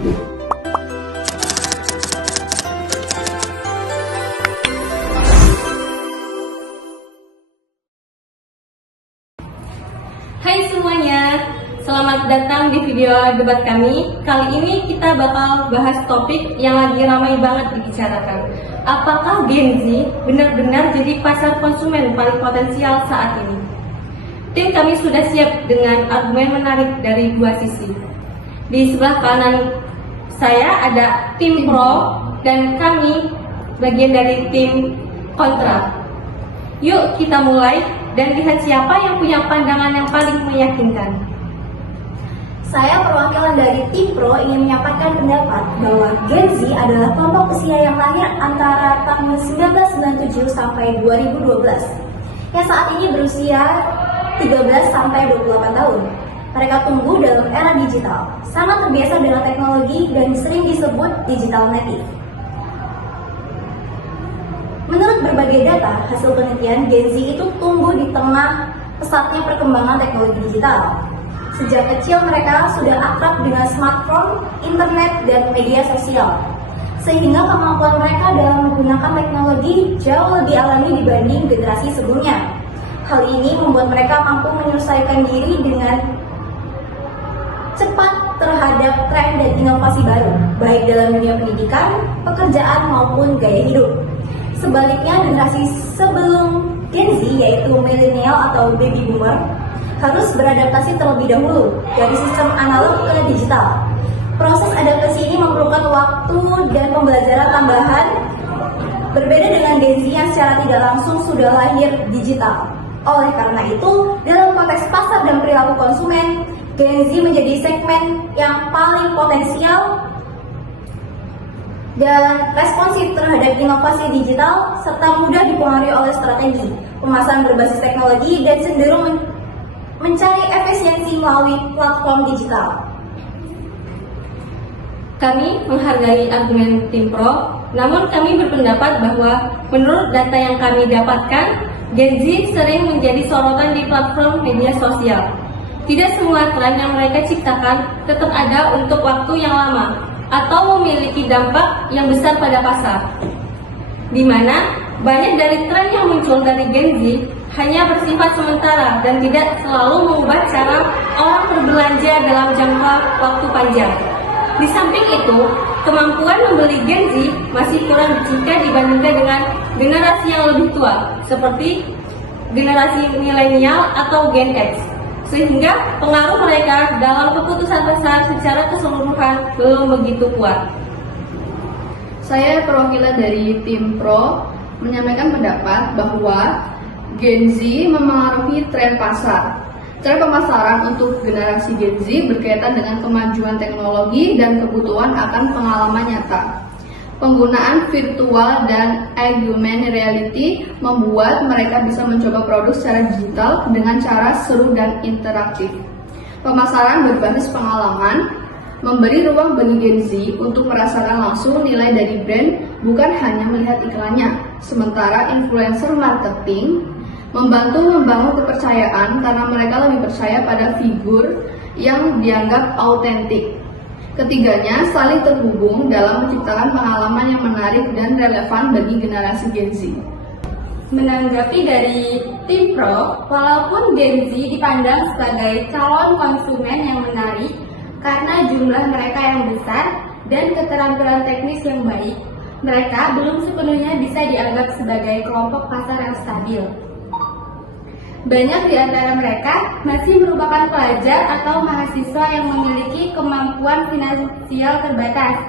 Hai semuanya, selamat datang di video debat kami. Kali ini kita bakal bahas topik yang lagi ramai banget dibicarakan. Apakah Gen Z benar-benar jadi pasar konsumen paling potensial saat ini? Tim kami sudah siap dengan argumen menarik dari dua sisi. Di sebelah kanan saya ada tim pro dan kami bagian dari tim kontra. Yuk kita mulai dan lihat siapa yang punya pandangan yang paling meyakinkan. Saya perwakilan dari tim pro ingin menyampaikan pendapat bahwa Gen Z adalah kelompok usia yang lahir antara tahun 1997 sampai 2012 yang saat ini berusia 13 sampai 28 tahun. Mereka tumbuh dalam era digital, sangat terbiasa dengan teknologi dan sering disebut digital native. Menurut berbagai data, hasil penelitian Gen Z itu tumbuh di tengah pesatnya perkembangan teknologi digital. Sejak kecil mereka sudah akrab dengan smartphone, internet, dan media sosial. Sehingga kemampuan mereka dalam menggunakan teknologi jauh lebih alami dibanding generasi sebelumnya. Hal ini membuat mereka mampu menyesuaikan diri dengan cepat terhadap tren dan inovasi baru, baik dalam dunia pendidikan, pekerjaan, maupun gaya hidup. Sebaliknya, generasi sebelum Gen Z, yaitu milenial atau baby boomer, harus beradaptasi terlebih dahulu dari sistem analog ke digital. Proses adaptasi ini memerlukan waktu dan pembelajaran tambahan, berbeda dengan Gen Z yang secara tidak langsung sudah lahir digital. Oleh karena itu, dalam konteks pasar dan perilaku konsumen, Gen Z menjadi segmen yang paling potensial dan responsif terhadap inovasi digital serta mudah dipengaruhi oleh strategi pemasaran berbasis teknologi dan cenderung mencari efisiensi melalui platform digital. Kami menghargai argumen tim pro, namun kami berpendapat bahwa menurut data yang kami dapatkan, Gen Z sering menjadi sorotan di platform media sosial. Tidak semua tren yang mereka ciptakan tetap ada untuk waktu yang lama atau memiliki dampak yang besar pada pasar, di mana banyak dari tren yang muncul dari Gen Z hanya bersifat sementara dan tidak selalu mengubah cara orang berbelanja dalam jangka waktu panjang. Di samping itu, kemampuan membeli Gen Z masih kurang jika dibandingkan dengan generasi yang lebih tua, seperti generasi milenial atau Gen X, sehingga pengaruh mereka dalam keputusan pasar secara keseluruhan belum begitu kuat. Saya perwakilan dari tim pro menyampaikan pendapat bahwa Gen Z memengaruhi tren pasar. Tren pemasaran untuk generasi Gen Z berkaitan dengan kemajuan teknologi dan kebutuhan akan pengalaman nyata. Penggunaan virtual dan augmented reality membuat mereka bisa mencoba produk secara digital dengan cara seru dan interaktif. Pemasaran berbasis pengalaman memberi ruang bagi Gen Z untuk merasakan langsung nilai dari brand, bukan hanya melihat iklannya. Sementara influencer marketing membantu membangun kepercayaan karena mereka lebih percaya pada figur yang dianggap autentik. Ketiganya saling terhubung dalam menciptakan pengalaman yang menarik dan relevan bagi generasi Gen Z. Menanggapi dari tim pro, walaupun Gen Z dipandang sebagai calon konsumen yang menarik karena jumlah mereka yang besar dan keterampilan teknis yang baik, mereka belum sepenuhnya bisa dianggap sebagai kelompok pasar yang stabil. Banyak di antara mereka masih merupakan pelajar atau mahasiswa yang memiliki kemampuan finansial terbatas,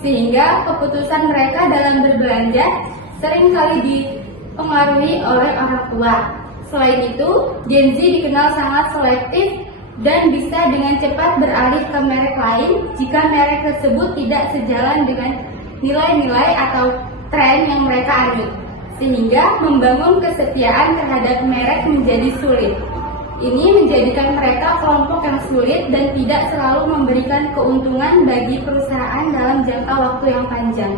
sehingga keputusan mereka dalam berbelanja seringkali dipengaruhi oleh orang tua. Selain itu, Gen Z dikenal sangat selektif dan bisa dengan cepat beralih ke merek lain jika merek tersebut tidak sejalan dengan nilai-nilai atau tren yang mereka anut, sehingga membangun kesetiaan terhadap merek menjadi sulit. Ini menjadikan mereka kelompok yang sulit dan tidak selalu memberikan keuntungan bagi perusahaan dalam jangka waktu yang panjang.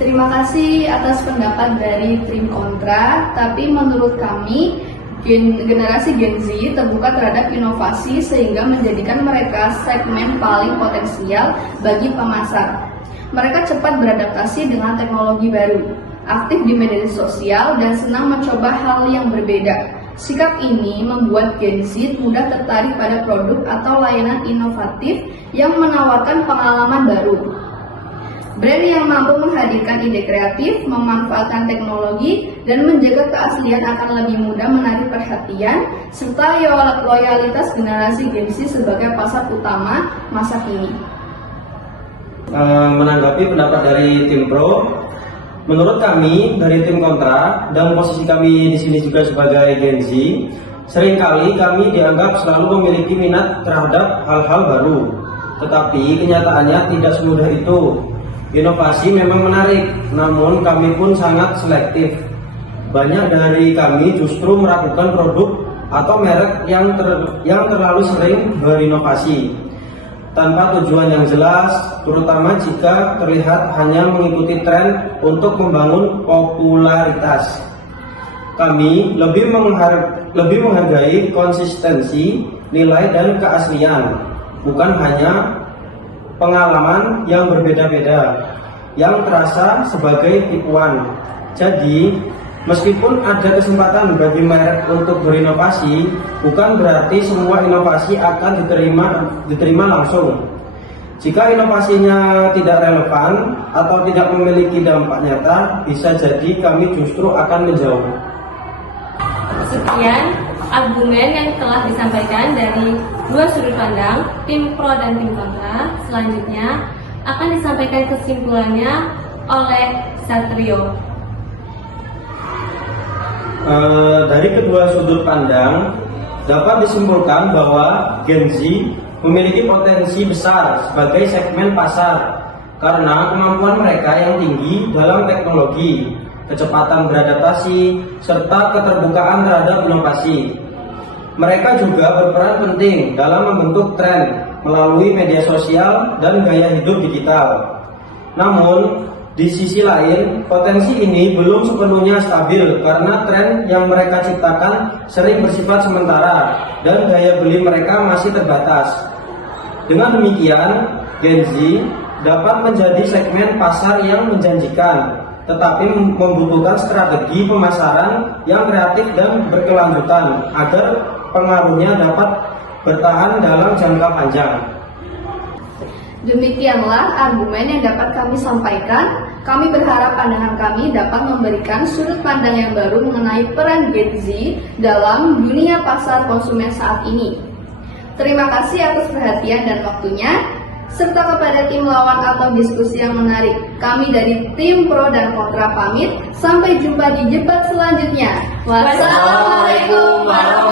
Terima kasih atas pendapat dari tim kontra, tapi menurut kami generasi Gen Z terbuka terhadap inovasi sehingga menjadikan mereka segmen paling potensial bagi pemasar. Mereka cepat beradaptasi dengan teknologi baru, aktif di media sosial, dan senang mencoba hal yang berbeda. Sikap ini membuat Gen Z mudah tertarik pada produk atau layanan inovatif yang menawarkan pengalaman baru. Brand yang mampu menghadirkan ide kreatif, memanfaatkan teknologi, dan menjaga keaslian akan lebih mudah menarik perhatian, serta loyalitas generasi Gen Z sebagai pasar utama masa kini. Menanggapi pendapat dari tim Pro, menurut kami dari tim Kontra dan posisi kami di sini juga sebagai Gen Z, seringkali kami dianggap selalu memiliki minat terhadap hal-hal baru. Tetapi kenyataannya tidak semudah itu. Inovasi memang menarik, namun kami pun sangat selektif. Banyak dari kami justru meragukan produk atau merek yang terlalu sering berinovasi tanpa tujuan yang jelas, terutama jika terlihat hanya mengikuti tren untuk membangun popularitas. Kami lebih menghargai konsistensi, nilai, dan keaslian, bukan hanya pengalaman yang berbeda-beda yang terasa sebagai tipuan. Jadi, meskipun ada kesempatan bagi merek untuk berinovasi, bukan berarti semua inovasi akan diterima langsung. Jika inovasinya tidak relevan atau tidak memiliki dampak nyata, bisa jadi kami justru akan menjauh. Sekian argumen yang telah disampaikan dari dua sudut pandang, tim pro dan tim kontra. Selanjutnya akan disampaikan kesimpulannya oleh Satrio. Dari kedua sudut pandang dapat disimpulkan bahwa Gen Z memiliki potensi besar sebagai segmen pasar karena kemampuan mereka yang tinggi dalam teknologi, kecepatan beradaptasi, serta keterbukaan terhadap inovasi. Mereka juga berperan penting dalam membentuk tren melalui media sosial dan gaya hidup digital. Namun, di sisi lain, potensi ini belum sepenuhnya stabil karena tren yang mereka ciptakan sering bersifat sementara dan daya beli mereka masih terbatas. Dengan demikian, Gen Z dapat menjadi segmen pasar yang menjanjikan, tetapi membutuhkan strategi pemasaran yang kreatif dan berkelanjutan agar pengaruhnya dapat bertahan dalam jangka panjang. Demikianlah argumen yang dapat kami sampaikan. Kami berharap pandangan kami dapat memberikan sudut pandang yang baru mengenai peran Gen Z dalam dunia pasar konsumen saat ini. Terima kasih atas perhatian dan waktunya, serta kepada tim lawan atau diskusi yang menarik. Kami dari tim pro dan kontra pamit. Sampai jumpa di debat selanjutnya. Wassalamualaikum warahmatullahi wabarakatuh.